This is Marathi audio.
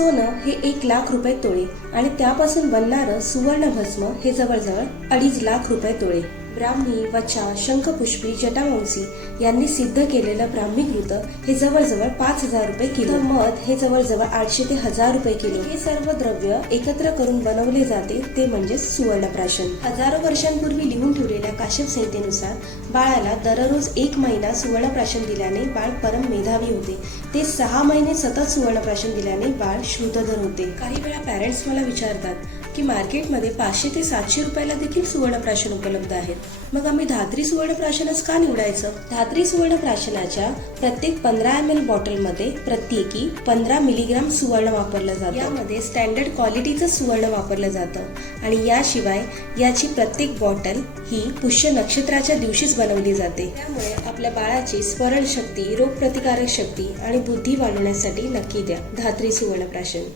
सोनं हे 1,00,000 रुपये तोळे आणि त्यापासून बनणारं सुवर्ण भस्म हे जवळजवळ 2.5 लाख रुपये तोळे. ब्राह्मी, वचा, शंखपुष्पी, जटामांसी यांनी सिद्ध केलेलं ब्राह्मी घृत हे जवळजवळ 5,000 रुपये किलो. मध हे जवळजवळ 800 ते 1,000 रुपये किलो. हे सर्व द्रव्य एकत्र करून बनवले जाते ते म्हणजे सुवर्णप्राशन. हजारो वर्षांपूर्वी लिहून ठेवलेल्या काश्यप संहितेनुसार बाळाला दररोज 1 महिना सुवर्णप्राशन दिल्याने बाळ परम मेधावी होते. ते 6 महिने सतत सुवर्णप्राशन दिल्याने बाळ श्रुतधर होते. काही वेळा पॅरेंट्स मला विचारतात की मार्केटमध्ये 500 ते 700 रुपयाला देखील सुवर्णप्राशन उपलब्ध आहेत, मग आम्ही धात्री सुवर्णप्राशनच का निवडायचं? धात्री सुवर्णप्राशनाच्या प्रत्येक 15 ml बॉटलमध्ये प्रत्येकी 15 मिलीग्राम सुवर्ण वापरलं जातं. यामध्ये स्टँडर्ड क्वालिटीचं सुवर्ण वापरलं जातं आणि याशिवाय याची प्रत्येक बॉटल ही पुष्य नक्षत्राच्या दिवशीच बनवली जाते. त्यामुळे आपल्या बाळाची स्मरणशक्ती, रोगप्रतिकारक शक्ती आणि बुद्धी वाढवण्यासाठी नक्की द्या धात्री सुवर्णप्राशन.